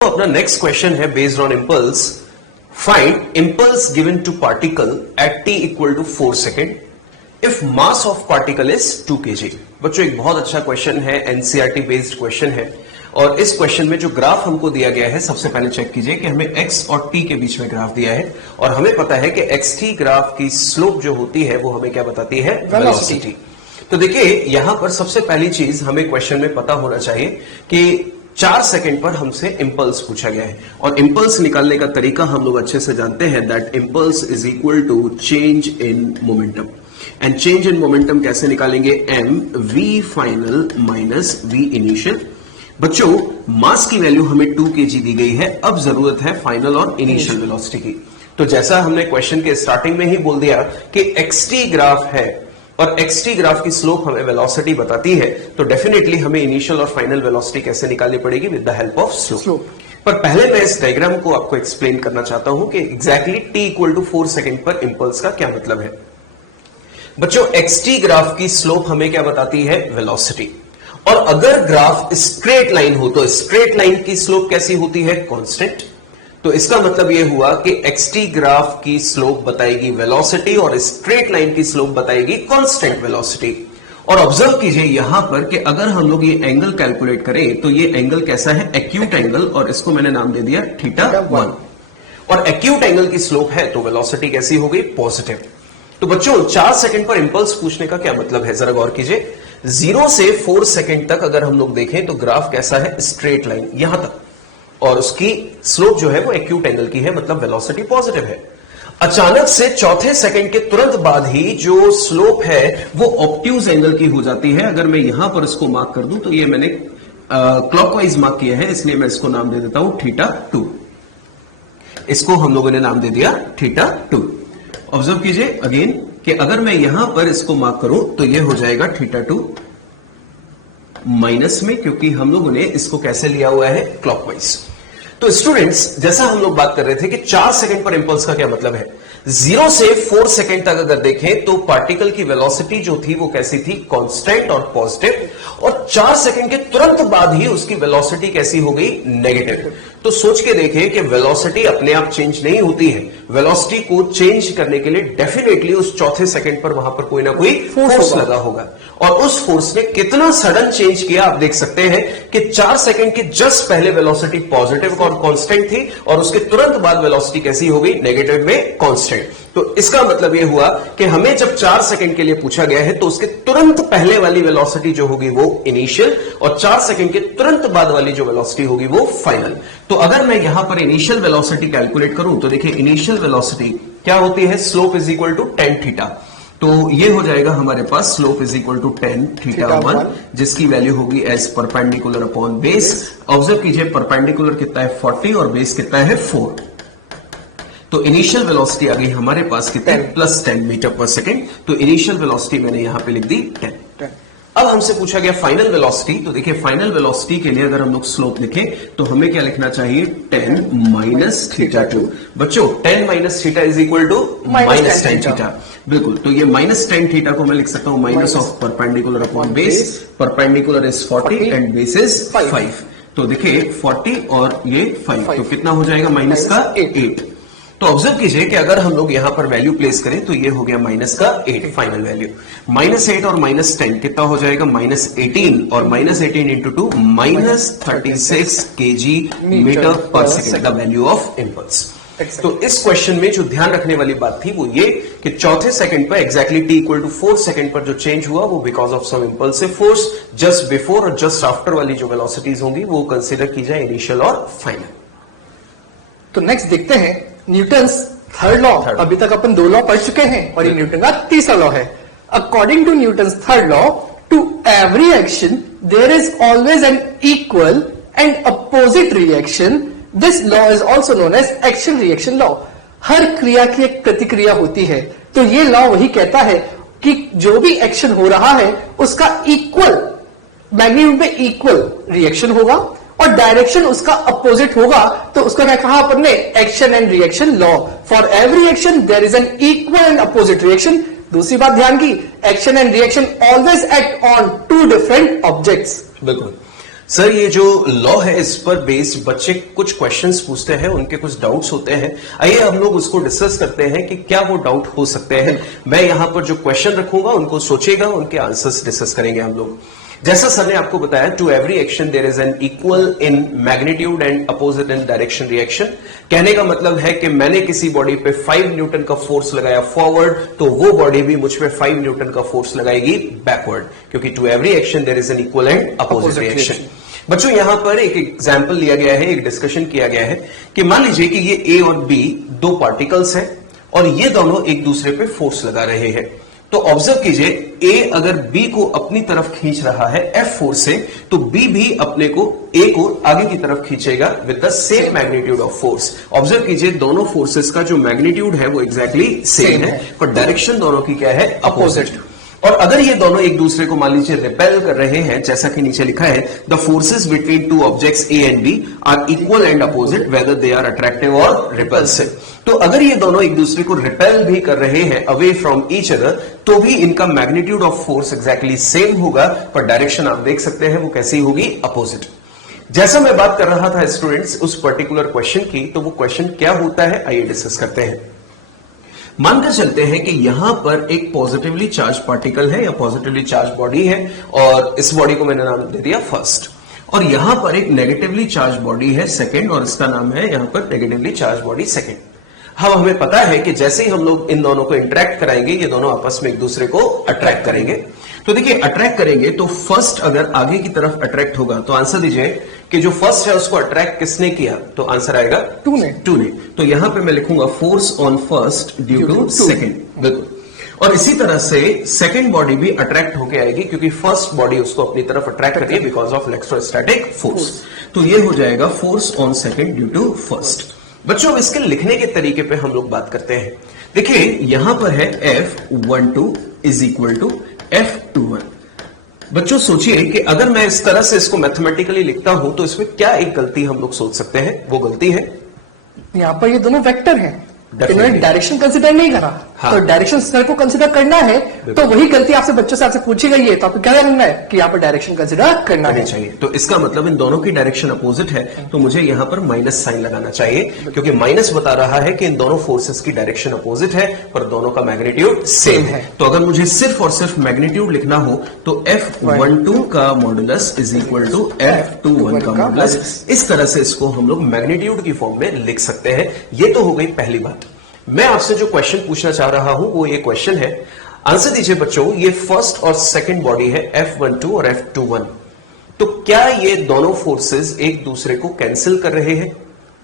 तो अपना next question है based on impulse. Find impulse given to particle at t equal to 4 second if mass of particle is 2 kg. बच्चों एक बहुत अच्छा क्वेश्चन है, एनसीईआरटी बेस्ड क्वेश्चन है. और इस क्वेश्चन में जो ग्राफ हमको दिया गया है, सबसे पहले चेक कीजिए कि हमें x और t के बीच में ग्राफ दिया है और हमें पता है कि xt ग्राफ की स्लोप जो होती है वो हमें क्या बताती है? वेलोसिटी. तो देखिए यहां पर सबसे पहली चीज हमें क्वेश्चन में पता होना चाहिए कि 4 सेकंड पर हमसे इंपल्स पूछा गया है और इंपल्स निकालने का तरीका हम लोग अच्छे से जानते हैं, that impulse is equal to change in momentum. And change in momentum कैसे निकालेंगे? m v final minus v initial. बच्चों मास की वैल्यू हमें 2 kg दी गई है, अब जरूरत है फाइनल और इनिशियल वेलोसिटी की. तो जैसा हमने क्वेश्चन के स्टार्टिंग में ही बोल दिया कि xt ग्राफ है और xt ग्राफ की स्लोप हमें वेलोसिटी बताती है, तो डेफिनेटली हमें इनिशियल और फाइनल वेलोसिटी कैसे निकालनी पड़ेगी? With the help of slope. पर पहले मैं इस डायग्राम को आपको एक्सप्लेन करना चाहता हूं कि exactly t equal to 4 second पर इंपल्स का क्या मतलब है. बच्चों xt ग्राफ की स्लोप हमें क्या बताती है? वेलोसिटी. और अगर ग्राफ स्ट्रेट लाइन हो तो स्ट्रेट लाइन की स्लोप कैसी होती है? कांस्टेंट. तो इसका मतलब यह हुआ कि xt ग्राफ की स्लोप बताएगी वेलोसिटी और स्ट्रेट लाइन की स्लोप बताएगी कांस्टेंट वेलोसिटी. और ऑब्जर्व कीजिए यहां पर कि अगर हम लोग ये एंगल कैलकुलेट करें तो ये एंगल कैसा है? एक्यूट एंगल, और इसको मैंने नाम दे दिया θ1. और एक्यूट एंगल की स्लोप है तो वेलोसिटी कैसी हो गई? पॉजिटिव. तो बच्चों 4 सेकंड पर इंपल्स पूछने का क्या मतलब है? जरा गौर कीजिए. 0 से 4 सेकंड तक अगर हम लोग देखें तो ग्राफ कैसा है? स्ट्रेट लाइन यहां तक, और उसकी स्लोप जो है वो एक्यूट एंगल की है, मतलब वेलोसिटी पॉजिटिव है. अचानक से चौथे सेकंड के तुरंत बाद ही जो स्लोप है वो ऑब्ट्यूज एंगल की हो जाती है. अगर मैं यहां पर इसको मार्क कर दूं तो ये मैंने क्लॉकवाइज मार्क किया है, इसलिए मैं इसको नाम दे देता हूं θ2. इसको हम लोगों ने नाम दे दिया θ2. ऑब्जर्व कीजिए अगेन कि अगर मैं यहां पर इसको मार्क करूं तो ये हो जाएगा θ2 माइनस में, क्योंकि हम लोगों ने इसको कैसे लिया हुआ है? क्लॉकवाइज. तो स्टूडेंट्स जैसा हम लोग बात कर रहे थे कि 4 सेकंड पर इंपल्स का क्या मतलब है. 0 से 4 सेकंड तक अगर देखें तो पार्टिकल की वेलोसिटी जो थी वो कैसी थी? कांस्टेंट और पॉजिटिव. और 4 सेकंड के तुरंत बाद ही उसकी वेलोसिटी कैसी हो गई? नेगेटिव. तो सोच के देखें कि वेलोसिटी अपने आप चेंज नहीं होती है. वेलोसिटी को चेंज करने के लिए डेफिनेटली उस चौथे सेकंड पर वहां पर कोई ना कोई फोर्स लगा होगा, और उस फोर्स ने कितना सडन चेंज किया आप देख सकते हैं कि 4 सेकंड के जस्ट पहले वेलोसिटी पॉजिटिव और कांस्टेंट थी और उसके तुरंत बाद वेलोसिटी कैसी हो गई? नेगेटिव में कांस्टेंट. तो इसका मतलब यह हुआ कि हमें जब 4 सेकंड के लिए पूछा गया है तो उसके तुरंत पहले वाली वेलोसिटी जो होगी वो इनिशियल, और 4 सेकंड के तुरंत बाद वाली जो वेलोसिटी होगी वो फाइनल. तो अगर मैं यहां पर इनिशियल वेलोसिटी कैलकुलेट करूं तो देखिए इनिशियल वेलोसिटी क्या होती है? Slope is equal to tan θ. तो ये हो जाएगा हमारे पास slope is equal to tan θ1, जिसकी वैल्यू होगी as perpendicular upon base. Observe कीजिए परपेंडिकुलर कितना है? 40 और बेस कितना है? 4. तो इनिशियल वेलोसिटी आ गई हमारे पास कितना है? +10 मीटर पर सेकेंड. तो इनिशियल वेलोसिटी मैंने यहां पे लिख दी 10. अब हमसे पूछा गया फाइनल वेलोसिटी. तो देखिए फाइनल वेलोसिटी के लिए अगर हम लोग स्लोप लिखें तो हमें क्या लिखना चाहिए? 10 माइनस θ2. बच्चों 10 minus θ is equal to minus tan θ. बिल्कुल. तो ये माइनस tan θ को मैं लिख सकता हूं minus of perpendicular upon base. Perpendicular is 40 and base is 5. तो देखिए 40 और ये 5, तो कितना हो जाएगा? माइनस का 8. तो ऑब्जर्व कीजिए कि अगर हम लोग यहां पर वैल्यू प्लेस करें तो ये हो गया माइनस का 8 फाइनल वैल्यू. -8 और -10 कितना हो जाएगा? -18, और -18 इंटू 2 -36 kg मीटर पर second the value of impulse. तो इस क्वेश्चन में जो ध्यान रखने वाली बात थी वो ये कि चौथे सेकंड पर exactly t equal to 4 second पर जो चेंज हुआ वो because of some impulsive force. Just before और जस्ट आफ्टर वाली जो वेलोसिटीज होंगी वो कंसिडर की जाए इनिशियल और फाइनल. तो नेक्स्ट देखते हैं न्यूटन्स थर्ड लॉ. अभी तक अपन 2 लॉ पढ़ चुके हैं और ये न्यूटन का तीसरा लॉ है. According to Newton's third law, to every action there is always an equal and opposite reaction. This law is also known as action reaction law. हर क्रिया की एक प्रतिक्रिया होती है. तो ये लॉ वही कहता है कि जो भी एक्शन हो रहा है उसका इक्वल मैग्नीट्यूड में इक्वल रिएक्शन होगा और डायरेक्शन उसका अपोजिट होगा. तो उसका क्या कहा अपन ने? Action and reaction law. For every action there is an equal and opposite reaction. दूसरी बात ध्यान की, action and reaction always act on 2 different objects. बिल्कुल. सर ये जो लॉ है इस पर बेस्ड बच्चे कुछ क्वेश्चंस पूछते हैं, उनके कुछ डाउट्स होते हैं। आइए हम लोग उसको डिस्कस करते हैं कि क्या वो डाउट हो सकते हैं। मैं यहां पर जो क्वेश्चन रखूंगा उनको सोचेगा, उनके आंसर्स डिस्कस करेंगे हम लोग। जैसा सर ने आपको बताया, to every action there is an equal in magnitude and opposite in direction reaction. कहने का मतलब है कि मैंने किसी बॉडी पे 5 न्यूटन का फोर्स लगाया फॉरवर्ड, तो वो बॉडी भी मुझ पे 5 न्यूटन का फोर्स लगाएगी बैकवर्ड, क्योंकि to every action there is an equal and opposite reaction. बच्चों यहां पर एक एग्जाम्पल लिया गया है, एक डिस्कशन किया गया है कि मान लीजिए कि ये ए और बी दो पार्टिकल्स हैं और ये दोनों एक दूसरे पे फोर्स लगा रहे हैं। तो ऑब्जर्व कीजिए, ए अगर बी को अपनी तरफ खींच रहा है एफ फोर्स से, तो बी भी अपने को ए को आगे की तरफ खींचेगा with the same magnitude of force. Observe कीजिए, दोनों फोर्सेस का जो मैग्नीट्यूड है वो एग्जैक्टली सेम है, पर डायरेक्शन दोनों की क्या है, अपोजिट। और अगर ये दोनों एक दूसरे को मान लीजिए रिपेल कर रहे हैं, जैसा कि नीचे लिखा है, the forces between two objects A and B are equal and opposite whether they are attractive और रिपल्सिव। तो अगर ये दोनों एक दूसरे को रिपेल भी कर रहे हैं अवे फ्रॉम ईच अदर, तो भी इनका magnitude of force exactly same होगा, पर डायरेक्शन आप देख सकते हैं वो कैसी होगी, अपोजिट। जैसा मैं बात कर रहा था स्टूडेंट्स उस पर्टिकुलर क्वेश्चन की, तो वो क्वेश्चन क्या होता है आइए डिस्कस करते हैं। मानकर चलते हैं कि यहां पर एक पॉजिटिवली चार्ज पार्टिकल है या पॉजिटिवली चार्ज बॉडी है, और इस बॉडी को मैंने नाम दे दिया फर्स्ट, और यहां पर एक नेगेटिवली चार्ज बॉडी है सेकंड, और इसका नाम है यहां पर नेगेटिवली चार्ज बॉडी सेकंड। अब हमें पता है कि जैसे ही हम लोग इन दोनों को इंटरेक्ट कराएंगे, ये दोनों आपस में एक दूसरे को अट्रैक्ट करेंगे। तो देखिए, अट्रैक्ट करेंगे तो फर्स्ट अगर आगे की तरफ अट्रैक्ट होगा, तो आंसर दीजिए कि जो फर्स्ट है उसको अट्रैक्ट किसने किया, तो आंसर आएगा टू ने। तो यहां पे मैं लिखूंगा force on first due to second, बिल्कुल। और इसी तरह से सेकंड बॉडी भी अट्रैक्ट होके आएगी, क्योंकि फर्स्ट बॉडी उसको अपनी तरफ अट्रैक्ट करती है बिकॉज ऑफ इलेक्ट्रोस्टैटिक फोर्स। तो ये हो जाएगा force on second due to first. बच्चों इसके लिखने के तरीके पे हम लोग बात करते हैं। देखिए यहां पर है F12 is equal to F21। बच्चों सोचिए कि अगर मैं इस तरह से इसको मैथमेटिकली लिखता हूं तो इसमें क्या एक गलती हम लोग सोच सकते हैं। वो गलती है यहाँ पर ये दोनों वेक्टर हैं, इन्होंने डायरेक्शन कंसिडर नहीं करा। हाँ। तो डायरेक्शन सर को कंसिडर करना है, तो वही गलती आपसे बच्चों से आपसे पूछी गई है, तो आपको क्या करना है कि यहाँ पर डायरेक्शन कंसिडर करना है चाहिए। तो इसका मतलब इन दोनों की डायरेक्शन अपोजिट है, तो मुझे यहाँ पर माइनस साइन लगाना चाहिए, क्योंकि माइनस बता रहा है कि इन दोनों फोर्सेस की डायरेक्शन अपोजिट है, पर दोनों का मैग्नीट्यूड सेम है। तो अगर मुझे सिर्फ और सिर्फ मैग्नीट्यूड लिखना हो तो F12 का modulus is equal to F21 का मॉडुलस। इस तरह से इसको हम लोग मैग्नीट्यूड की फॉर्म में लिख सकते हैं। ये तो हो गई पहली बात। मैं आपसे जो क्वेश्चन पूछना चाह रहा हूं वो ये क्वेश्चन है, आंसर दीजिए बच्चों। ये फर्स्ट और सेकंड बॉडी है F12 और F21, तो क्या ये दोनों फोर्सेस एक दूसरे को कैंसिल कर रहे हैं?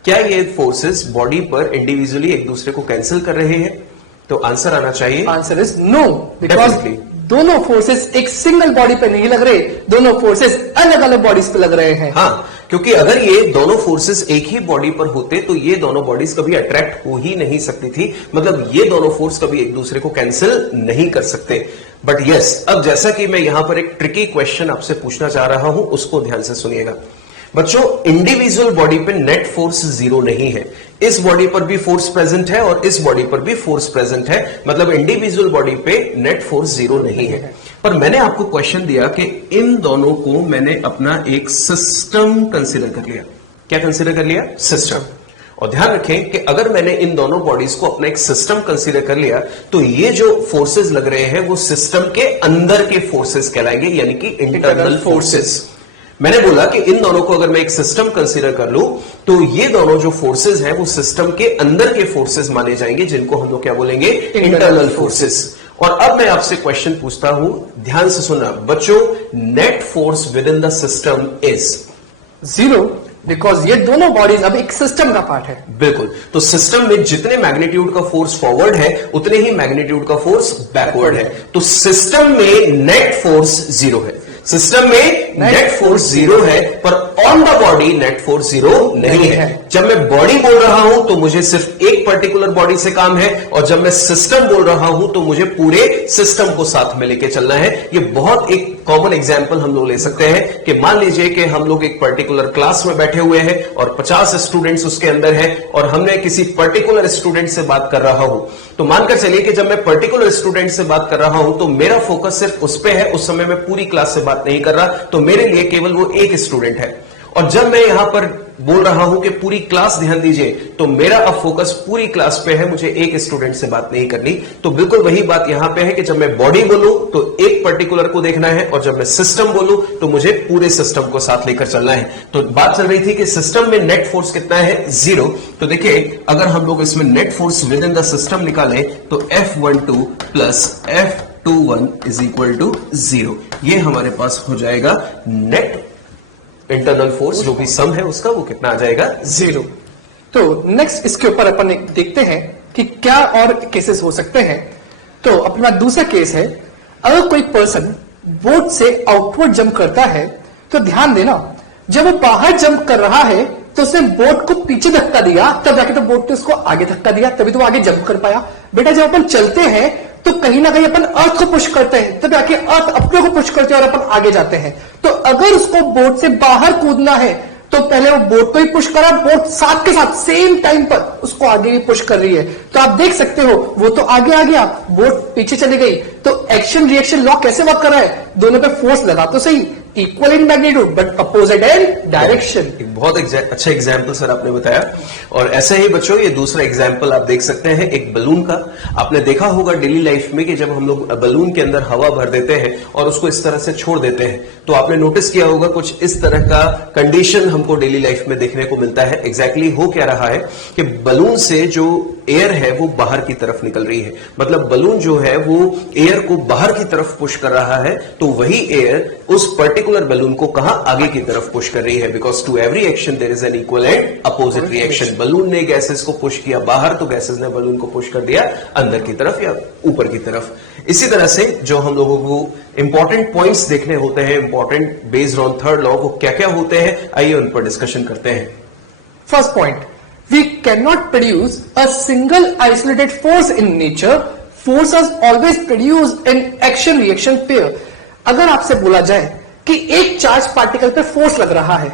क्या ये फोर्सेस बॉडी पर इंडिविजुअली एक दूसरे को कैंसिल कर रहे हैं? तो आंसर आना चाहिए, आंसर इज नो, बिकॉज दोनों फोर्सेस एक सिंगल बॉडी पे नहीं लग रहे, दोनों फोर्सेस अलग अलग बॉडीज पे लग रहे हैं। हाँ, क्योंकि अगर ये दोनों फोर्सेस एक ही बॉडी पर होते तो ये दोनों बॉडीज कभी अट्रैक्ट हो ही नहीं सकती थी, मतलब ये दोनों फोर्स कभी एक दूसरे को कैंसिल नहीं कर सकते। बट यस, अब जैसा कि मैं यहां पर एक ट्रिकी क्वेश्चन आपसे पूछना चाह रहा हूं, उसको ध्यान से सुनिएगा बच्चों। इंडिविजुअल बॉडी पे नेट फोर्स जीरो नहीं है, इस बॉडी पर भी फोर्स प्रेजेंट है और इस बॉडी पर भी फोर्स प्रेजेंट है, मतलब इंडिविजुअल बॉडी पे नेट फोर्स जीरो नहीं है। पर मैंने आपको क्वेश्चन दिया कि इन दोनों को मैंने अपना एक सिस्टम कंसीडर कर लिया। क्या कंसीडर कर लिया? सिस्टम। और ध्यान रखें कि अगर मैंने इन दोनों बॉडीज को अपना एक सिस्टम कंसीडर कर लिया तो ये जो फोर्सेस लग रहे हैं वो सिस्टम के अंदर के फोर्सेस कहलाएंगे, यानी कि इंटरनल फोर्सेस। मैंने बोला कि इन दोनों को अगर मैं एक सिस्टम कंसीडर कर लूं तो ये दोनों जो फोर्सेस हैं वो सिस्टम के अंदर के फोर्सेस माने जाएंगे, जिनको हम लोग क्या बोलेंगे? Internal forces. और अब मैं आपसे क्वेश्चन पूछता हूं, ध्यान से सुनना बच्चों। Net force with in the system is zero, because ये दोनों बॉडीज अब एक सिस्टम का पार्ट है। बिल्कुल। तो सिस्टम में जितने मैग्नीट्यूड का फोर्स फॉरवर्ड है उतने ही मैग्नीट्यूड का फोर्स बैकवर्ड है। तो सिस्टम में नेट फोर्स जीरो है, सिस्टम में नेट फोर्स जीरो है, पर on the body net force zero नहीं है। जब मैं बॉडी बोल रहा हूं तो मुझे सिर्फ एक पर्टिकुलर बॉडी से काम है, और जब मैं सिस्टम बोल रहा हूं तो मुझे पूरे सिस्टम को साथ में लेके चलना है। ये बहुत एक कॉमन एग्जांपल हम लोग ले सकते हैं कि मान लीजिए कि हम लोग एक पर्टिकुलर क्लास में बैठे हुए हैं और 50 स्टूडेंट्स उसके अंदर हैं और हमने किसी पर्टिकुलर स्टूडेंट से बात कर रहा हूं। तो मानकर चलिए कि जब मैं पर्टिकुलर स्टूडेंट से बात कर रहा हूं तो मेरा फोकस सिर्फ उस पे है, उस समय मैं पूरी क्लास से बात नहीं कर रहा, तो मेरे लिए केवल वो एक स्टूडेंट है। और जब मैं यहां पर बोल रहा हूं कि पूरी क्लास ध्यान दीजिए, तो मेरा अब फोकस पूरी क्लास पे है, मुझे एक स्टूडेंट से बात नहीं करनी। तो बिल्कुल वही बात यहां पे है कि जब मैं बॉडी बोलूं तो एक पर्टिकुलर को देखना है, और जब मैं सिस्टम बोलूं तो मुझे पूरे सिस्टम को साथ लेकर चलना है। तो बात चल रही थी कि सिस्टम में नेट फोर्स कितना है, 0। तो देखिए अगर हम लोग इसमें net force with in the system निकालें तो F12 plus F21 is equal to 0। ये हमारे पास हो जाएगा नेट इंटरनल फोर्स, जो भी सम है उसका, वो कितना आ जाएगा, 0। तो नेक्स्ट इसके ऊपर अपन एक देखते हैं कि क्या और केसेस हो सकते हैं। तो अपने पास दूसरा केस है, अगर कोई पर्सन बोट से आउटवर्ड जंप करता है तो ध्यान देना, जब वो बाहर जंप कर रहा है तो उसने बोट को पीछे धक्का दिया, तब जाके तो बोट ने उसको आगे धक्का दिया, तभी तो वो आगे जंप कर पाया। बेटा जब अपन चलते हैं तो कहीं ना कहीं अपन अर्थ को पुश करते हैं, तब जाके अर्थ अपने को पुश करते हैं और अपन आगे जाते हैं। तो अगर उसको बोट से बाहर कूदना है तो पहले वो बोट को ही पुश करा, बोट साथ के साथ सेम टाइम पर उसको आगे भी पुश कर रही है। तो आप देख सकते हो वो तो आगे आ गया, बोट पीछे चली गई। तो एक्शन रिएक्शन लॉ कैसे वर्क कर रहा है, दोनों पे फोर्स लगा तो सही, equal in magnitude but opposite in direction. बहुत अच्छा एग्जाम्पल सर आपने बताया। और ऐसे ही बच्चों ये दूसरा एग्जाम्पल आप देख सकते हैं एक बलून का। आपने देखा होगा डेली लाइफ में कि जब हम लोग बलून के अंदर हवा भर देते हैं और उसको इस तरह से छोड़ देते हैं, तो आपने नोटिस किया होगा कुछ इस तरह का कंडीशन हमको डेली लाइफ में देखने को मिलता है। एग्जैक्टली हो क्या रहा है कि बलून से जो एयर है वो बाहर की तरफ निकल रही है, मतलब बलून जो है वो एयर को बाहर की तरफ पुश कर रहा है, तो वही एयर उस पर्टिकुलर बलून को कहां, आगे की तरफ पुश कर रही है। Because to every action there is an equal and opposite reaction. Balloon ने गैसेस को पुश किया बाहर, तो गैसेस ने बलून को पुश कर दिया अंदर की तरफ या ऊपर की तरफ। इसी तरह से जो हम लोगों को इंपॉर्टेंट पॉइंट्स देखने होते हैं, important based on third law, वो क्या क्या होते हैं, आइए उन पर डिस्कशन करते हैं। First point, we cannot produce a single isolated force in nature. Forces always produced in action reaction pair. अगर आपसे बोला जाए कि एक चार्ज पार्टिकल पे फोर्स लग रहा है,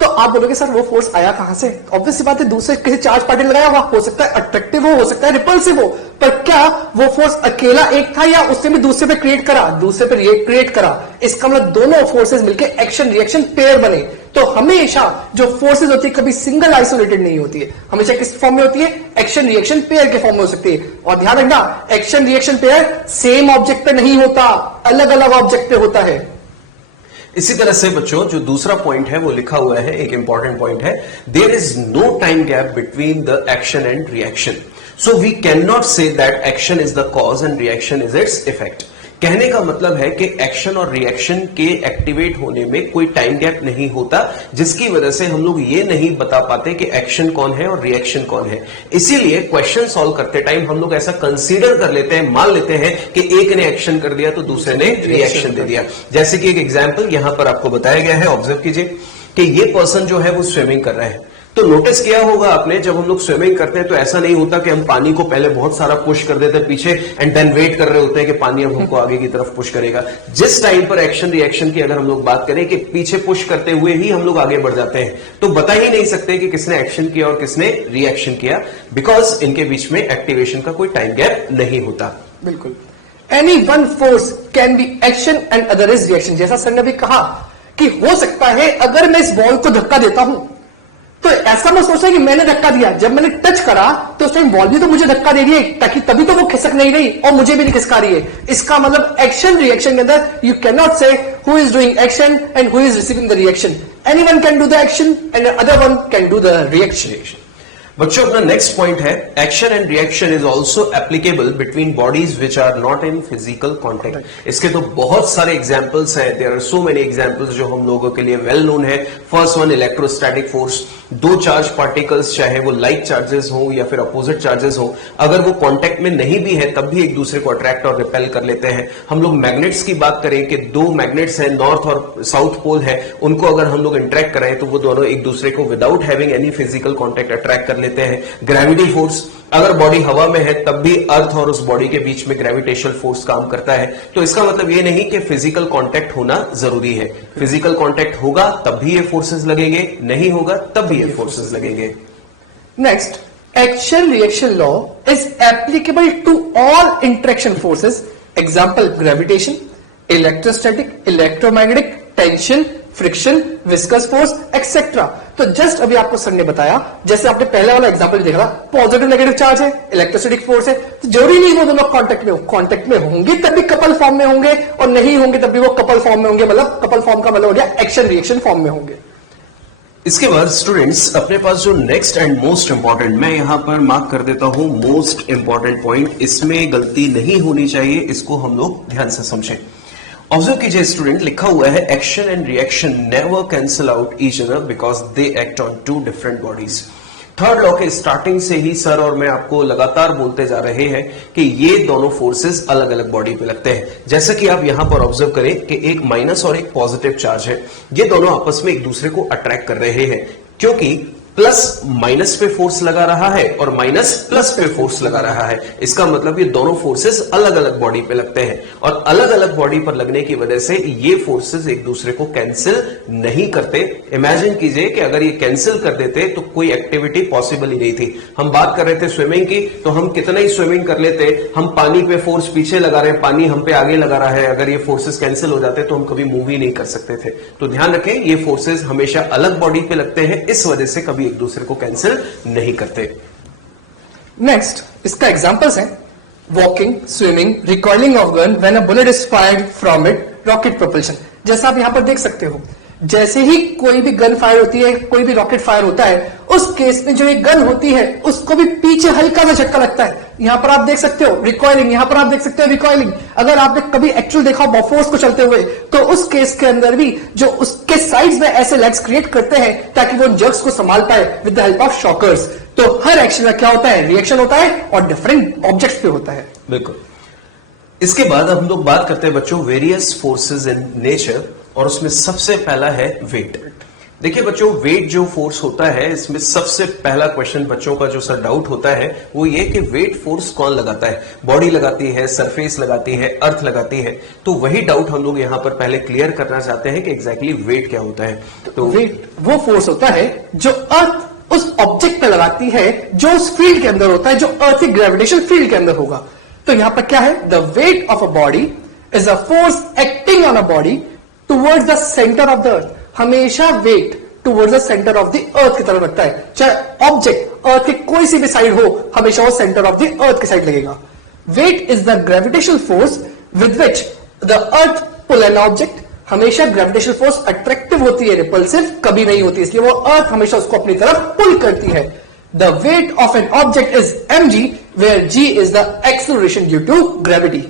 तो आप बोलोगे सर वो फोर्स आया कहां से? ऑब्वियस सी बात है, दूसरे किसी चार्ज पार्टिकल लगाया हुआ, हो सकता है अट्रैक्टिव हो सकता है रिपल्सिव हो, पर क्या वो फोर्स अकेला एक था या उसने भी दूसरे पे क्रिएट करा, दूसरे पे क्रिएट करा? इसका मतलब दोनों फोर्सेस मिलकर एक्शन रिएक्शन पेयर बने। तो हमेशा जो फोर्सेस होती है कभी सिंगल आइसोलेटेड नहीं होती है, हमेशा किस फॉर्म में होती है, एक्शन रिएक्शन पेयर के फॉर्म में हो सकती है। और ध्यान रखना, action reaction pair same object पे नहीं होता, अलग अलग ऑब्जेक्ट पे होता है। इसी तरह से बच्चों जो दूसरा पॉइंट है वो लिखा हुआ है, एक इंपॉर्टेंट पॉइंट है, there is no time gap between the action and reaction, so we can not say that action is the cause and reaction is its effect. कहने का मतलब है कि एक्शन और रिएक्शन के एक्टिवेट होने में कोई टाइम गैप नहीं होता, जिसकी वजह से हम लोग ये नहीं बता पाते कि एक्शन कौन है और रिएक्शन कौन है। इसीलिए क्वेश्चन सॉल्व करते टाइम हम लोग ऐसा कंसीडर कर लेते हैं, मान लेते हैं कि एक ने एक्शन कर दिया तो दूसरे ने रिएक्शन दे दिया। जैसे कि एक एग्जाम्पल यहां पर आपको बताया गया है, ऑब्जर्व कीजिए कि ये पर्सन जो है वो स्विमिंग कर रहे हैं। तो नोटिस किया होगा आपने, जब हम लोग स्विमिंग करते हैं तो ऐसा नहीं होता कि हम पानी को पहले बहुत सारा पुश कर देते हैं पीछे एंड देन वेट कर रहे होते हैं कि पानी अब हमको आगे की तरफ पुश करेगा। जिस टाइम पर एक्शन रिएक्शन की अगर हम लोग बात करें कि पीछे पुश करते हुए ही हम लोग आगे बढ़ जाते हैं, तो बता ही नहीं सकते कि किसने एक्शन किया और किसने रिएक्शन किया, बिकॉज इनके बीच में एक्टिवेशन का कोई टाइम गैप नहीं होता। बिल्कुल, any one force can be action and other is reaction. जैसा सर ने भी कहा कि हो सकता है अगर मैं इस बॉल को धक्का देता हूं तो ऐसा मैं सोचता कि मैंने धक्का दिया, जब मैंने टच करा तो उस टाइम बॉल भी तो मुझे धक्का दे रही है, ताकि तभी तो वो खिसक नहीं रही और मुझे भी नहीं खिसका रही है। इसका मतलब एक्शन रिएक्शन के अंदर you can not say who is doing action and who is receiving the reaction. Anyone can do the action and other one can do the reaction. बच्चों अपना नेक्स्ट पॉइंट है, action and reaction is also applicable between bodies which are not in physical contact. इसके तो बहुत सारे examples हैं, there are so many examples जो हम लोगों के लिए वेल नोन है। First one, electrostatic force. दो चार्ज पार्टिकल्स, चाहे वो लाइक चार्जेस हो या फिर अपोजिट चार्जेस हो, अगर वो कॉन्टेक्ट में नहीं भी है तब भी एक दूसरे को अट्रैक्ट और रिपेल कर लेते हैं। हम लोग मैग्नेट्स की बात करें कि दो मैग्नेट्स हैं, नॉर्थ और साउथ पोल है, उनको अगर हम लोग इंटरेक्ट कराएं तो वो दोनों एक दूसरे को without having any physical contact attract कर लेते हैं। ग्रेविटी फोर्स, अगर बॉडी हवा में है तब भी अर्थ और उस बॉडी के बीच में ग्रेविटेशनल फोर्स काम करता है। तो इसका मतलब ये नहीं कि फिजिकल कांटेक्ट होना जरूरी है। फिजिकल कांटेक्ट होगा तब भी ये फोर्सेस लगेंगे, नहीं होगा तब भी ये फोर्सेस लगेंगे। Next, action reaction law is applicable to all interaction forces, example gravitation, electrostatic, electromagnetic, tension, friction, viscous force etcetera. तो जस्ट अभी आपको सर ने बताया, जैसे आपने पहले वाला एग्जांपल देखा, पॉजिटिव नेगेटिव चार्ज है, इलेक्ट्रोस्टैटिक फोर्स है, तो जरूरी नहीं वो दोनों कांटेक्ट में होंगे तब भी कपल फॉर्म में होंगे, और नहीं होंगे तब भी वो कपल फॉर्म में होंगे। मतलब कपल फॉर्म का मतलब हो गया एक्शन रिएक्शन फॉर्म में होंगे। इसके बाद स्टूडेंट्स अपने पास जो नेक्स्ट एंड मोस्ट इंपॉर्टेंट, मैं यहां पर मार्क कर देता हूं मोस्ट इंपॉर्टेंट पॉइंट, इसमें गलती नहीं होनी चाहिए, इसको हम लोग ध्यान से समझें। ऑब्जर्व कीजिए स्टूडेंट, लिखा हुआ है action and reaction never cancel out each other because they act on two different bodies. Third law के स्टार्टिंग से ही सर और मैं आपको लगातार बोलते जा रहे हैं कि ये दोनों फोर्सेस अलग अलग बॉडी पे लगते हैं। जैसा कि आप यहां पर ऑब्जर्व करें कि एक माइनस और एक पॉजिटिव चार्ज है, ये दोनों आपस में एक दूसरे को अट्रैक्ट कर रहे हैं, क्योंकि प्लस माइनस पे फोर्स लगा रहा है और माइनस प्लस पे फोर्स लगा रहा है। इसका मतलब ये दोनों फोर्सेस अलग अलग बॉडी पे लगते हैं, और अलग अलग बॉडी पर लगने की वजह से ये फोर्सेस एक दूसरे को कैंसिल नहीं करते। इमेजिन कीजिए कि अगर ये कैंसिल कर देते तो कोई एक्टिविटी पॉसिबल ही नहीं थी। हम बात कर रहे थे स्विमिंग की, तो हम कितना ही स्विमिंग कर लेते, हम पानी पे फोर्स पीछे लगा रहे हैं, पानी हम पे आगे लगा रहा है, अगर ये फोर्सेस कैंसिल हो जाते तो हम कभी मूव ही नहीं कर सकते थे। तो ध्यान रखें, ये फोर्सेस हमेशा अलग बॉडी पे लगते हैं, इस वजह से कभी एक दूसरे को कैंसिल नहीं करते। नेक्स्ट, इसका एग्जांपल्स हैं walking, swimming, recoiling of gun when a bullet is fired from it, rocket propulsion. जैसा आप यहां पर देख सकते हो, जैसे ही कोई भी गन फायर होती है, कोई भी रॉकेट फायर होता है, उस केस में जो एक गन होती है उसको भी पीछे हल्का सा झटका लगता है। यहां पर आप देख सकते हो रिकॉइलिंग, यहां पर आप देख सकते हो रिकॉइलिंग। अगर आपने कभी एक्चुअल देखा बॉफोर्स को चलते हुए, तो उस केस के अंदर भी जो उसके साइड्स में ऐसे लेग्स क्रिएट करते हैं ताकि वो जर्क्स को संभाल पाए with the help of shockers. तो हर एक्शन में क्या होता है, रिएक्शन होता है और डिफरेंट ऑब्जेक्ट्स पे होता है। बिल्कुल। इसके बाद हम लोग बात करते हैं बच्चों वेरियस फोर्सेस इन नेचर, और उसमें सबसे पहला है वेट। देखिए बच्चों, वेट जो फोर्स होता है, इसमें सबसे पहला क्वेश्चन बच्चों का जो सर डाउट होता है वो ये कि वेट फोर्स कौन लगाता है। बॉडी लगाती है, सरफेस लगाती है, अर्थ लगाती है। तो वही डाउट हम लोग यहां पर पहले क्लियर करना चाहते हैं कि एग्जैक्टली वेट क्या होता है। तो वेट वो फोर्स होता है जो अर्थ उस ऑब्जेक्ट पे लगाती है जो उस फील्ड के अंदर होता है, जो अर्थ की ग्रेविटेशन फील्ड के अंदर होगा। तो यहां पर क्या है, the weight of a body is a force acting on a body towards the centre of the earth. हमेशा weight towards the centre of the earth की तरफ लगता है। चाहे ऑब्जेक्ट अर्थ की कोई सी भी साइड हो, हमेशा वो सेंटर ऑफ द अर्थ की साइड लगेगा। Weight is the gravitational force with which the earth pull an object. हमेशा ग्रेविटेशनल फोर्स अट्रैक्टिव होती है, रिपल्सिव कभी नहीं होती, इसलिए वो अर्थ हमेशा उसको अपनी तरफ पुल करती है। The weight of an object is mg, where g is the acceleration due to gravity.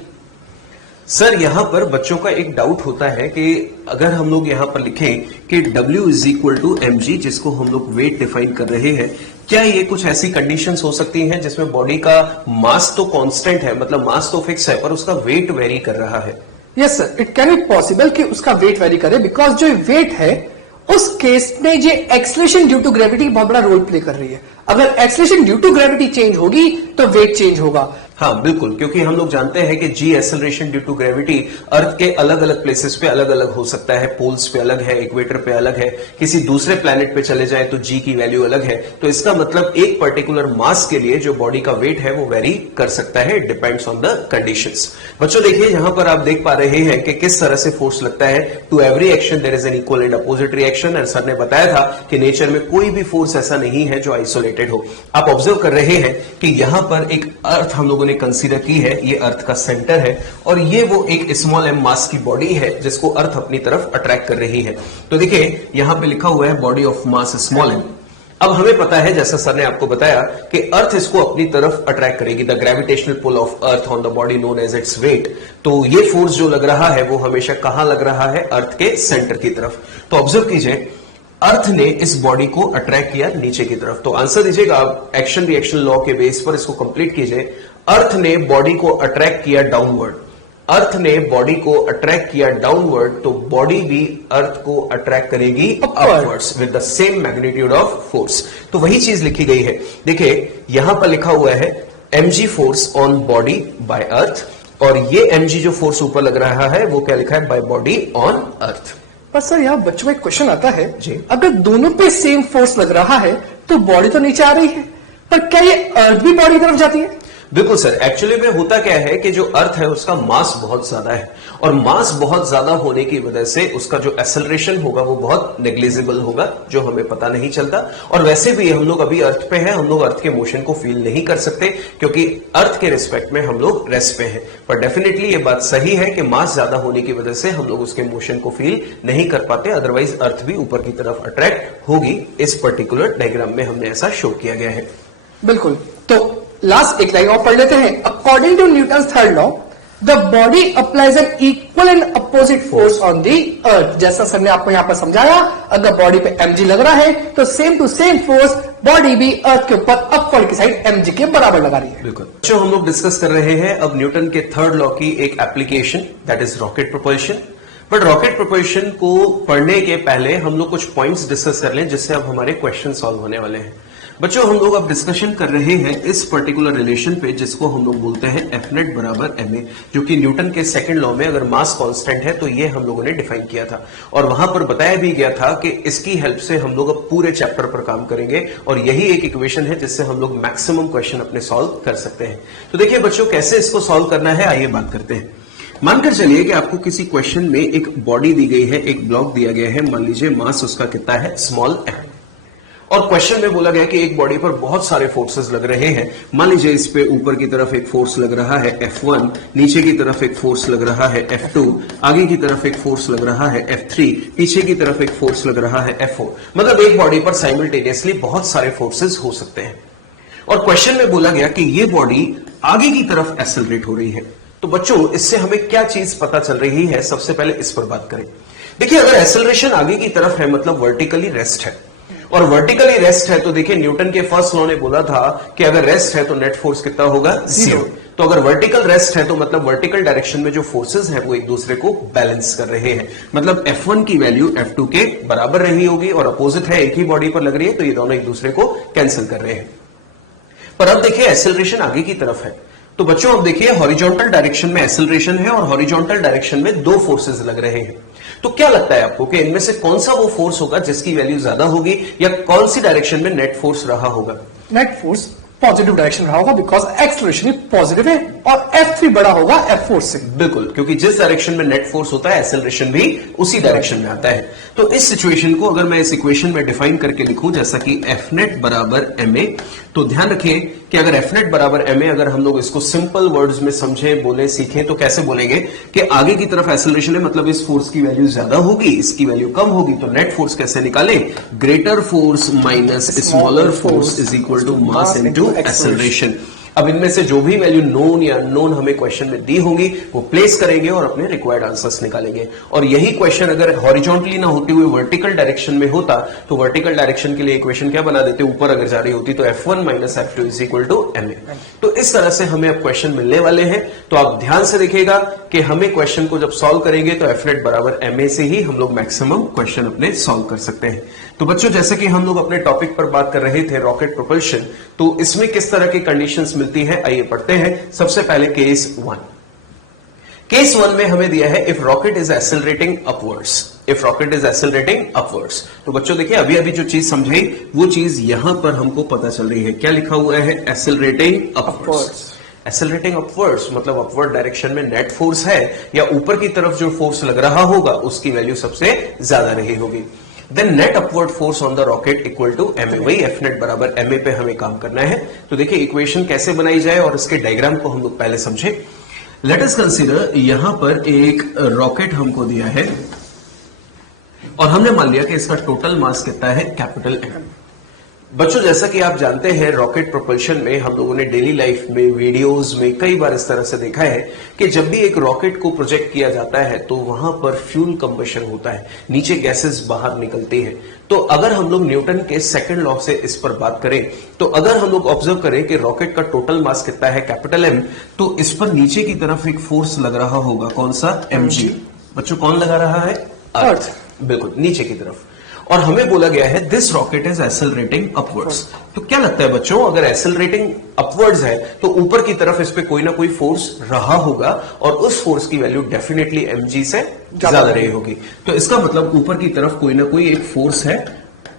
Sir यहां पर बच्चों का एक डाउट होता है कि अगर हम लोग यहां पर लिखें कि W is equal to mg, जिसको हम लोग वेट डिफाइन कर रहे हैं, क्या ये कुछ ऐसी कंडीशंस हो सकती हैं जिसमें बॉडी का मास तो कांस्टेंट है, मतलब मास तो फिक्स है, पर उसका वेट वेरी कर रहा है? Yes sir, it can be possible कि उसका वेट वेरी करे, बिकॉज जो वेट है उस केस में ये एक्सेलरेशन ड्यू टू ग्रेविटी बहुत बड़ा रोल प्ले कर रही है। अगर acceleration due to gravity change होगी तो वेट चेंज होगा। हाँ बिल्कुल, क्योंकि हम लोग जानते हैं कि जी एक्सेलरेशन ड्यू टू ग्रेविटी अर्थ के अलग अलग प्लेसेस पे अलग अलग हो सकता है, पोल्स पे अलग है, इक्वेटर पे अलग है, किसी दूसरे प्लैनेट पे चले जाए तो जी की वैल्यू अलग है। तो इसका मतलब एक पर्टिकुलर मास के लिए जो बॉडी का वेट है वो वेरी कर सकता है, डिपेंड्स ऑन द कंडीशंस। बच्चों देखिए यहां पर आप देख पा रहे हैं कि किस तरह से फोर्स लगता है। To every action there is an equal and opposite reaction, और सर ने बताया था कि नेचर में कोई भी फोर्स ऐसा नहीं है जो आइसोलेटेड हो। आप ऑब्जर्व कर रहे हैं कि यहां पर एक अर्थ हम लोगों ने कंसीडर की है, ये अर्थ का सेंटर है, और ये वो एक स्मॉल एम मास की बॉडी है जिसको अर्थ अपनी तरफ अट्रैक्ट कर रही है। तो देखिए यहां पे लिखा हुआ है body of mass small m. अब हमें पता है, जैसा सर ने आपको बताया, कि अर्थ इसको अपनी तरफ अट्रैक्ट करेगी, the gravitational pull of earth on the body known as its weight. तो ये फोर्स जो लग रहा है वो हमेशा कहां लग रहा है, अर्थ के सेंटर की तरफ। तो ऑब्जर्व कीजिए, अर्थ ने इस बॉडी को अट्रैक्ट किया नीचे की तरफ। तो आंसर दीजिएगा आप एक्शन रिएक्शन लॉ के बेस पर, इसको कंप्लीट कीजिए। अर्थ ने बॉडी को अट्रैक्ट किया डाउनवर्ड, अर्थ ने बॉडी को अट्रैक्ट किया डाउनवर्ड, तो बॉडी भी अर्थ को अट्रैक्ट करेगी upwards with the same magnitude of force. तो वही चीज लिखी गई है। देखिए यहां पर लिखा हुआ है mg force on body by earth, और ये mg जो फोर्स ऊपर लग रहा है वो क्या लिखा है, बाय बॉडी ऑन अर्थ। पर सर यहाँ बच्चों में एक क्वेश्चन आता है जी। अगर दोनों पे सेम फोर्स लग रहा है तो बॉडी तो नीचे आ रही है, पर क्या ये अर्थ भी बॉडी की तरफ जाती है? बिल्कुल सर, एक्चुअली में होता क्या है कि जो अर्थ है उसका मास बहुत ज्यादा है, और मास बहुत ज्यादा होने की वजह से उसका जो एक्सेलरेशन होगा वो बहुत नेग्लिजिबल होगा, जो हमें पता नहीं चलता। और वैसे भी हम लोग अभी अर्थ पे हैं, हम लोग अर्थ के मोशन को फील नहीं कर सकते क्योंकि अर्थ के रिस्पेक्ट में हम लोग रेस्ट पे हैं। पर डेफिनेटली ये बात सही है कि मास ज्यादा होने की वजह से हम लोग उसके मोशन को फील नहीं कर पाते, अदरवाइज अर्थ भी ऊपर की तरफ अट्रैक्ट होगी। इस पर्टिकुलर डायग्राम में हमने ऐसा शो किया गया है। बिल्कुल। तो लास्ट एक लाइन और पढ़ लेते हैं। According to Newton third law the body applies an equal and opposite force on the earth. जैसा सर ने आपको यहां पर समझाया, अगर बॉडी पे mg लग रहा है तो same to same force body भी अर्थ के ऊपर अपवर्ड की साइड mg के बराबर लगा रही है। बिल्कुल। जो हम लोग डिस्कस कर रहे हैं अब न्यूटन के थर्ड लॉ की एक application, that is rocket propulsion. But rocket propulsion को पढ़ने के पहले हम लोग कुछ पॉइंट्स डिस्कस कर लें जिससे अब हमारे क्वेश्चन सॉल्व होने वाले हैं। बच्चों हम लोग अब डिस्कशन कर रहे हैं इस पर्टिकुलर रिलेशन पे जिसको हम लोग बोलते हैं एफ नेट बराबर एम ए, जो कि न्यूटन के सेकंड लॉ में अगर मास कांस्टेंट है तो ये हम लोगों ने डिफाइन किया था, और वहां पर बताया भी गया था कि इसकी हेल्प से हम लोग अब पूरे चैप्टर पर काम करेंगे, और यही एक इक्वेशन है जिससे हम लोग मैक्सिमम क्वेश्चन अपने सॉल्व कर सकते हैं। तो देखिए बच्चों कैसे इसको सॉल्व करना है, आइए बात करते हैं। मानकर चलिए कि आपको किसी क्वेश्चन में एक बॉडी दी गई है, एक ब्लॉक दिया गया है, मान लीजिए मास उसका कितना है, स्मॉल एम, और क्वेश्चन में बोला गया कि एक बॉडी पर बहुत सारे फोर्सेस लग रहे हैं। मान लीजिए इस पे ऊपर की तरफ एक फोर्स लग रहा है F1, नीचे की तरफ एक फोर्स लग रहा है F2, आगे की तरफ एक फोर्स लग रहा है F3, पीछे की तरफ एक फोर्स लग रहा है F4। मतलब एक बॉडी पर साइमल्टेनियसली बहुत सारे फोर्सेस हो सकते हैं, और क्वेश्चन में बोला गया कि ये बॉडी आगे की तरफ एक्सेलरेट हो रही है। तो बच्चों इससे हमें क्या चीज पता चल रही है, सबसे पहले इस पर बात करें। देखिए अगर एक्सेलरेशन आगे की तरफ है मतलब वर्टिकली रेस्ट है, और वर्टिकली रेस्ट है तो देखिए न्यूटन के फर्स्ट लॉ ने बोला था कि अगर रेस्ट है तो नेट फोर्स कितना होगा, जीरो। तो अगर वर्टिकल रेस्ट है तो मतलब वर्टिकल डायरेक्शन में जो फोर्सेस हैं वो एक दूसरे को बैलेंस कर रहे हैं, मतलब F1 की वैल्यू F2 के बराबर रही होगी, और अपोजिट है एक ही बॉडी पर लग रही है तो ये दोनों एक दूसरे को कैंसिल कर रहे हैं। पर अब देखिए एक्सेलरेशन आगे की तरफ है, तो बच्चों अब देखिए हॉरिजॉन्टल डायरेक्शन में एक्सेलरेशन है और हॉरिजॉन्टल डायरेक्शन में दो फोर्सेस लग रहे हैं। तो क्या लगता है आपको कि इनमें से कौन सा वो फोर्स होगा जिसकी वैल्यू ज्यादा होगी, या कौन सी डायरेक्शन में नेट फोर्स रहा होगा? नेट फोर्स पॉजिटिव डायरेक्शन रहा होगा, बिकॉज एक्सेलरेशन भी पॉजिटिव है, और F3 बड़ा होगा F4 से। बिल्कुल, क्योंकि जिस डायरेक्शन में नेट फोर्स होता है एक्सेलरेशन भी उसी डायरेक्शन में आता है। तो इस सिचुएशन को अगर मैं इस इक्वेशन में डिफाइन करके लिखूं जैसा कि F नेट बराबर ma, तो ध्यान रखें कि अगर F नेट बराबर ma अगर हम लोग इसको सिंपल वर्ड्स में समझें, बोले, सीखें तो कैसे बोलेंगे कि आगे की तरफ एक्सेलरेशन है मतलब इस फोर्स की वैल्यू ज्यादा होगी, इसकी वैल्यू कम होगी, तो नेट फोर्स कैसे निकालें? Greater force minus smaller force is equal to mass into acceleration. अब इनमें से जो भी वैल्यू नोन या अननोन हमें क्वेश्चन में दी होंगी वो प्लेस करेंगे और अपने रिक्वायर्ड आंसर्स निकालेंगे। और यही क्वेश्चन अगर हॉरिजॉन्टली ना होते हुए वर्टिकल डायरेक्शन में होता तो वर्टिकल डायरेक्शन के लिए इक्वेशन क्या बना देते, ऊपर अगर जा रही होती तो F1 minus F2 is equal to ma। तो इस तरह से हमें अब क्वेश्चन मिलने वाले हैं, तो आप ध्यान से देखिएगा कि हमें क्वेश्चन को जब सॉल्व करेंगे तो F नेट बराबर ma से ही हम लोग मैक्सिमम क्वेश्चन अपने सॉल्व कर सकते हैं। तो बच्चों जैसे कि हम लोग अपने टॉपिक पर बात कर रहे थे रॉकेट प्रोपल्शन, तो इसमें किस तरह की कंडीशंस मिलती है आइए पढ़ते हैं। सबसे पहले केस 1। केस 1 में हमें दिया है if rocket is accelerating upwards, if rocket is accelerating upwards. तो बच्चों देखिए अभी अभी जो चीज समझाई वो चीज यहां पर हमको पता चल रही है। क्या लिखा हुआ है? Accelerating upwards. एक्सेलरेटिंग अपवर्ड्स मतलब अपवर्ड डायरेक्शन में नेट फोर्स है, या ऊपर की तरफ जो फोर्स लग रहा होगा उसकी वैल्यू सबसे ज्यादा रही होगी। Then net upward force on the rocket equal to ma, वही F नेट बराबर ma पे हमें काम करना है। तो देखिए इक्वेशन कैसे बनाई जाए और इसके डायग्राम को हम लोग पहले समझे। लेट अस कंसीडर यहां पर एक रॉकेट हमको दिया है और हमने मान लिया कि इसका टोटल मास कितना है, कैपिटल M। बच्चों जैसा कि आप जानते हैं रॉकेट प्रोपल्शन में हम लोगों ने डेली लाइफ में वीडियोस में कई बार इस तरह से देखा है कि जब भी एक रॉकेट को प्रोजेक्ट किया जाता है तो वहां पर फ्यूल कंबशन होता है, नीचे गैसेस बाहर निकलती है। तो अगर हम लोग न्यूटन के सेकंड लॉ से इस पर बात करें तो अगर हम लोग ऑब्जर्व करें कि रॉकेट का टोटल मास कितना है कैपिटल एम, तो इस पर नीचे की तरफ एक फोर्स लग रहा होगा, कौन सा, mg। बच्चों कौन लगा रहा है, अर्थ, बिल्कुल नीचे की तरफ। और हमें बोला गया है this rocket is accelerating upwards. तो क्या लगता है बच्चों, अगर एक्सेलरेटिंग अपवर्ड्स है तो ऊपर की तरफ इस पे कोई ना कोई फोर्स रहा होगा और उस फोर्स की वैल्यू डेफिनेटली mg से ज्यादा रही होगी। तो इसका मतलब ऊपर की तरफ कोई ना कोई एक फोर्स है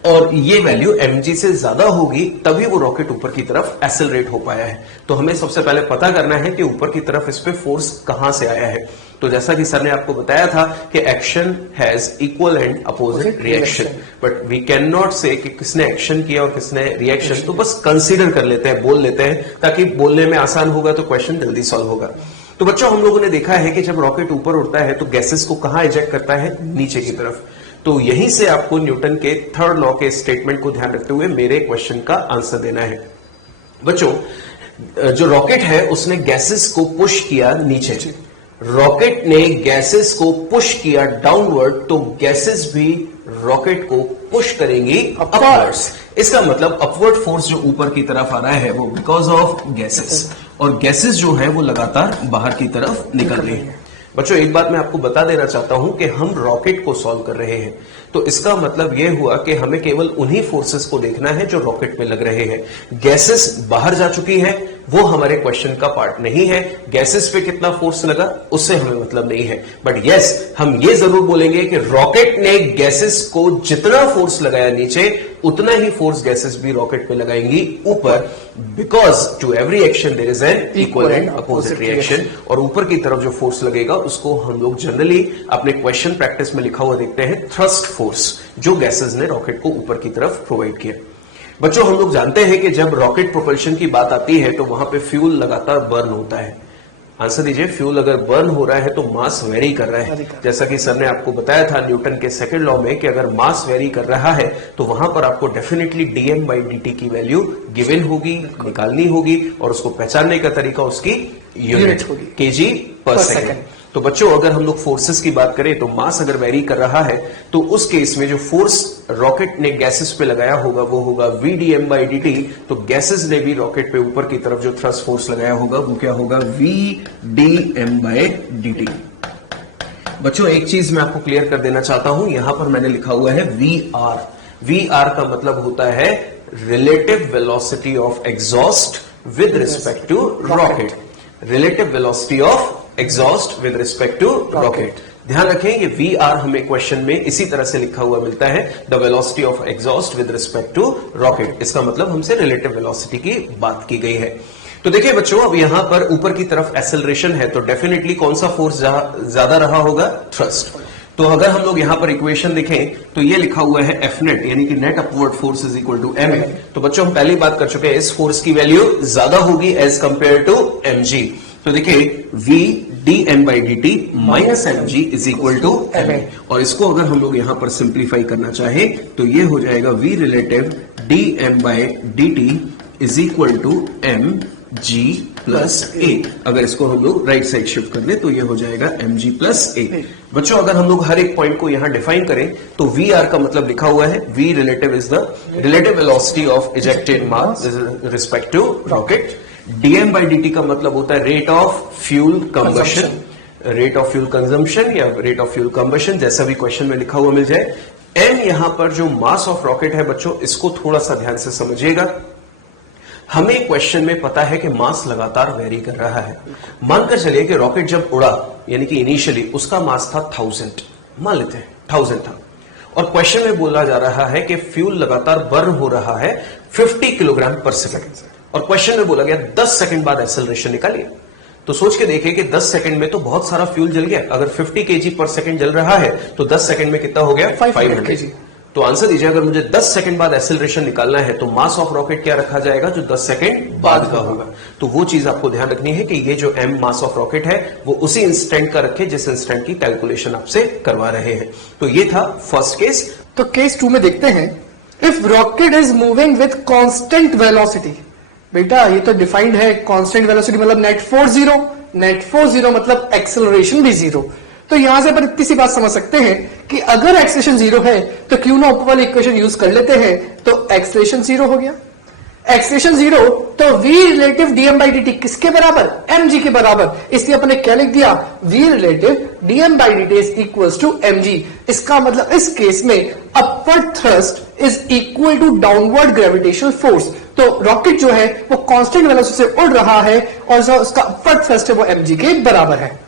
और ये वैल्यू mg से ज्यादा होगी, तभी वो रॉकेट ऊपर की तरफ एक्सेलरेट हो पाया है। तो हमें सबसे पहले पता करना है कि ऊपर की तरफ इस पे फोर्स कहां से आया है। तो जैसा कि सर ने आपको बताया था कि action has equal and opposite reaction, but we can not say कि किसने एक्शन किया और किसने रिएक्शन, तो बस कंसीडर कर लेते हैं, बोल लेते हैं, ताकि बोलने में आसान होगा तो क्वेश्चन जल्दी सॉल्व होगा। तो बच्चों हम लोगों ने देखा है कि जब रॉकेट ऊपर उड़ता है तो गैसेस को कहां इजेक्ट करता है, नीचे की तरफ। तो यहीं से आपको न्यूटन के थर्ड लॉ के स्टेटमेंट को ध्यान रखते हुए मेरे क्वेश्चन का आंसर देना है। बच्चों जो रॉकेट है उसने गैसेस को पुश किया नीचे, रॉकेट ने गैसेस को पुश किया डाउनवर्ड, तो गैसेस भी रॉकेट को पुश करेंगी अपवर्ड्स। इसका मतलब अपवर्ड फोर्स जो ऊपर की तरफ आ रहा है वो बिकॉज ऑफ गैसेस, और गैसेस जो है वो लगातार बाहर की तरफ निकल रही है। बच्चों एक बात मैं आपको बता देना चाहता हूं कि हम रॉकेट को सॉल्व कर रहे हैं, तो इसका मतलब यह हुआ कि हमें केवल उन्हीं फोर्सेस को देखना है जो रॉकेट में लग रहे हैं। गैसेस बाहर जा चुकी है, वो हमारे क्वेश्चन का पार्ट नहीं है। गैसेस पे कितना फोर्स लगा उससे हमें मतलब नहीं है, बट यस हम ये जरूर बोलेंगे कि रॉकेट ने गैसेस को जितना फोर्स लगाया नीचे, उतना ही फोर्स गैसेस भी रॉकेट पे लगाएंगी ऊपर, because to every action there is an equal and opposite reaction. और ऊपर की तरफ जो फोर्स लगेगा उसको हम लोग जनरली अपने क्वेश्चन प्रैक्टिस में लिखा हुआ देखते हैं थ्रस्ट फोर्स, जो गैसेस ने रॉकेट को ऊपर की तरफ प्रोवाइड किया। बच्चों हम लोग जानते हैं कि जब रॉकेट प्रोपल्शन की बात आती है तो वहां पे फ्यूल लगातार बर्न होता है। आंसर दीजिए, फ्यूल अगर बर्न हो रहा है तो मास वेरी कर रहा है। जैसा कि सर ने आपको बताया था न्यूटन के सेकंड लॉ में कि अगर मास वेरी कर रहा है तो वहां पर आपको डेफिनेटली dm/dt की वैल्यू गिवन होगी, निकालनी होगी, और उसको पहचानने का तरीका उसकी यूनिट होगी, kg पर सेकेंड। तो बच्चों अगर हम लोग फोर्सेस की बात करें तो मास अगर वेरी कर रहा है तो उस केस में जो फोर्स रॉकेट ने गैसेस पे लगाया होगा वो होगा vdm/dt। तो गैसेस ने भी रॉकेट पे ऊपर की तरफ जो थ्रस्ट फोर्स लगाया होगा वो क्या होगा, vdm/dt। बच्चों एक चीज मैं आपको क्लियर कर देना चाहता हूं, यहां पर मैंने लिखा हुआ है vr। vr का मतलब होता है relative velocity of exhaust with respect to rocket. Relative velocity of exhaust with respect to rocket. ध्यान रखें कि VR हमें क्वेश्चन में इसी तरह से लिखा हुआ मिलता है, the velocity of exhaust with respect to rocket. इसका मतलब हमसे रिलेटिव वेलोसिटी की बात की गई है। तो देखिए बच्चों अब यहां पर ऊपर की तरफ एक्सेलरेशन है तो डेफिनेटली कौन सा फोर्स ज्यादा रहा होगा, थ्रस्ट। तो अगर हम लोग यहां पर इक्वेशन लिखें तो ये लिखा हुआ है F नेट यानी कि net upward force is equal to ma। तो बच्चों हम पहली बात कर चुके हैं, इस फोर्स की वैल्यू ज्यादा होगी एज कंपेयर टू mg। तो देखिए v dm/dt minus mg is equal to ma, और इसको अगर हम लोग यहां पर सिंप्लीफाई करना चाहें तो ये हो जाएगा v relative dm/dt is equal to mg plus a। अगर इसको हम लोग राइट साइड शिफ्ट कर दें तो ये हो जाएगा mg प्लस a। बच्चों अगर हम लोग हर एक पॉइंट को यहां डिफाइन करें तो vr का मतलब लिखा हुआ है v relative is the relative velocity of ejected mass respect to rocket. dm/dt का मतलब होता है rate of fuel combustion, rate of fuel consumption या रेट ऑफ फ्यूल कंबशन, जैसा भी क्वेश्चन में लिखा हुआ मिल जाए। m यहां पर जो मास ऑफ रॉकेट है बच्चों, इसको थोड़ा सा ध्यान से समझिएगा। हमें क्वेश्चन में पता है कि मास लगातार वेरी कर रहा है। मानकर चलिए कि रॉकेट जब उड़ा यानी कि इनिशियली उसका मास था 1000, मान लेते हैं 1000 था, और क्वेश्चन में बोला जा रहा है कि फ्यूल लगातार बर्न हो रहा है 50 किलोग्राम पर सेकंड, और क्वेश्चन में बोला गया 10 सेकंड बाद एक्सेलरेशन निकालिए। तो सोच के देखिए कि 10 सेकंड में तो बहुत सारा फ्यूल जल गया। अगर 50 केजी पर सेकंड जल रहा है तो 10 सेकंड में कितना हो गया, 500 केजी। तो आंसर दीजिए, अगर मुझे 10 सेकंड बाद एक्सेलरेशन निकालना है तो मास ऑफ रॉकेट क्या रखा जाएगा, जो 10 सेकंड बाद का होगा। तो वो चीज आपको ध्यान रखनी है कि ये जो m मास ऑफ रॉकेट है वो उसी इंस्टेंट का रखे जिस इंस्टेंट की कैलकुलेशन आपसे करवा रहे हैं। तो ये था फर्स्ट केस। तो केस 2 में देखते हैं, if rocket is moving with constant velocity, बेटा ये तो डिफाइंड है, कांस्टेंट वेलोसिटी मतलब net force zero, net force zero मतलब एक्सेलरेशन भी जीरो। तो यहां से अपन इतनी सी बात समझ सकते हैं कि अगर एक्सेलरेशन जीरो है तो क्यों ना ऊपर वाली इक्वेशन यूज कर लेते हैं, तो एक्सेलरेशन जीरो हो गया। एक्सेलरेशन जीरो तो v relative dm by dt किसके बराबर, mg के बराबर, इसलिए अपने क्या लिख दिया, v relative dm by dt is equals to mg। इसका मतलब इस केस में upward thrust is equal to downward gravitational force. तो रॉकेट जो है वो कांस्टेंट वेलोसिटी से उड़ रहा है और जो उसका अपवर्ड थ्रस्ट है वो mg के बराबर है।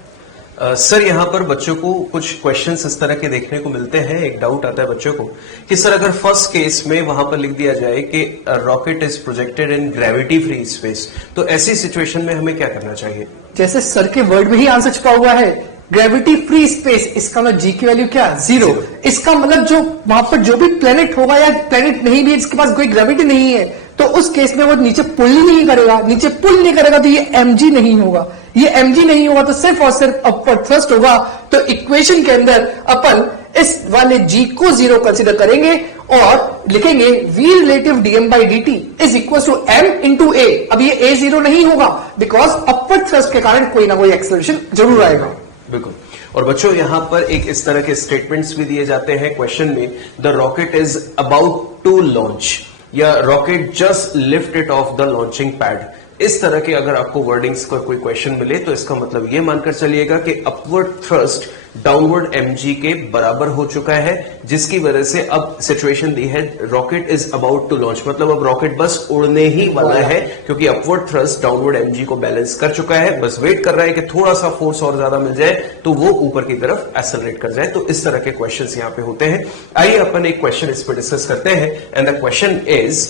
सर यहां पर बच्चों को कुछ क्वेश्चंस इस तरह के देखने को मिलते हैं। एक डाउट आता है बच्चों को कि सर अगर फर्स्ट केस में वहां पर लिख दिया जाए कि rocket is projected in gravity free space, तो ऐसी सिचुएशन में हमें क्या करना चाहिए? जैसे सर के वर्ड में ही आंसर छुपा हुआ है, ग्रेविटी फ्री स्पेस, इसका मतलब जी की वैल्यू क्या, जीरो। इसका मतलब जो वहां पर जो भी प्लेनेट होगा या प्लेनेट नहीं भी, जिसके पास कोई ग्रेविटी नहीं है, तो उस केस में वो नीचे पुल ही नहीं करेगा, नीचे पुल नहीं करेगा तो ये mg नहीं होगा। ये mg नहीं होगा तो सिर्फ और सिर्फ अपवर्ड थ्रस्ट होगा। तो इक्वेशन के अंदर अपन इस वाले g को जीरो कंसीडर करेंगे और लिखेंगे v relative dm by dt is equal to m into a। अब ये a जीरो नहीं होगा बिकॉज अपवर्ड थ्रस्ट के कारण कोई ना कोई एक्सेलरेशन जरूर आएगा। बिल्कुल। और बच्चों यहां पर एक इस तरह के स्टेटमेंट्स भी दिए जाते हैं क्वेश्चन में, the rocket is about to launch या rocket just lift it off the launching pad. इस तरह के अगर आपको वर्डिंग्स का कोई क्वेश्चन मिले तो इसका मतलब ये मानकर चलिएगा कि अपवर्ड थ्रस्ट डाउनवर्ड mg के बराबर हो चुका है, जिसकी वजह से अब सिचुएशन दी है rocket is about to launch, मतलब अब रॉकेट बस उड़ने ही वाला है क्योंकि अपवर्ड थ्रस्ट डाउनवर्ड mg को बैलेंस कर चुका है, बस वेट कर रहा है कि थोड़ा सा फोर्स और ज्यादा मिल जाए तो वो ऊपर की तरफ एक्सेलरेट कर जाए। तो इस तरह के क्वेश्चंस यहां पे होते हैं। आइए अपन एक क्वेश्चन इस पर डिस्कस करते हैं and the question is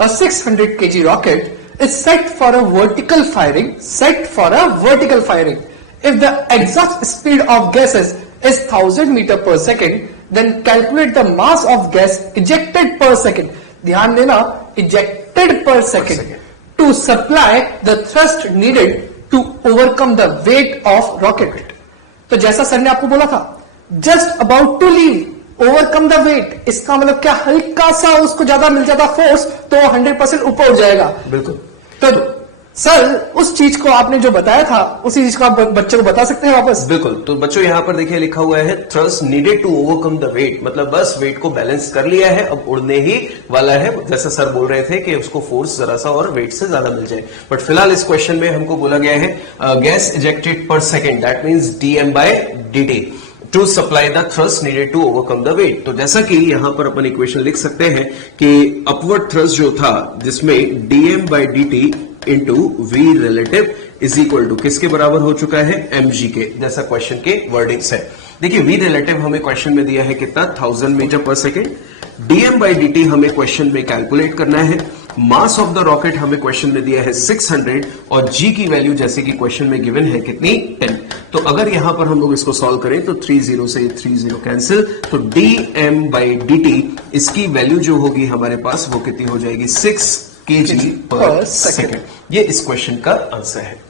a 600 kg rocket is set for a vertical firing, if the exhaust speed of gases is 1000 meter per second, then calculate the mass of gas ejected per second। ध्यान देना, ejected per second to supply the thrust needed to overcome the weight of rocket। तो जैसा sir ने आपको बोला था, just about to leave, overcome the weight, इसका मतलब क्या, हल्का सा उसको ज्यादा मिल जाता फोर्स तो 100% ऊपर उठ जाएगा। बिल्कुल। तो सर उस चीज को आपने जो बताया था उसी चीज को आप बच्चों को बता सकते हैं वापस? बिल्कुल। तो बच्चों यहां पर देखिए लिखा हुआ है thrust needed to overcome the weight, मतलब बस वेट को बैलेंस कर लिया है, अब उड़ने ही वाला है। जैसा सर बोल रहे थे कि उसको फोर्स जरा सा और वेट से ज्यादा मिल जाए, बट फिलहाल इस क्वेश्चन में हमको बोला गया है gas ejected per second, that means dm by dt to supply the thrust needed to overcome the weight. तो जैसा कि यहां पर अपन इक्वेशन लिख सकते हैं कि अपवर्ड थ्रस्ट जो था जिसमें dm by dt into V relative is equal to किसके बराबर हो चुका है, mg के, जैसा क्वेश्चन के वर्डिंग्स है। देखिए वी रिलेटिव हमें क्वेश्चन में दिया है कितना, 1000 मीटर पर सेकेंड। dm बाई dt हमें क्वेश्चन में कैलकुलेट करना है। मास ऑफ द रॉकेट हमें क्वेश्चन में दिया है 600 और g की वैल्यू जैसे कि क्वेश्चन में गिवन है कितनी, 10। तो अगर यहां पर हम लोग इसको सॉल्व करें तो 30 से 30 कैंसिल, तो dm बाई dt इसकी वैल्यू जो होगी हमारे पास वो कितनी हो जाएगी, 6 kg पर सेकेंड। ये इस क्वेश्चन का आंसर है।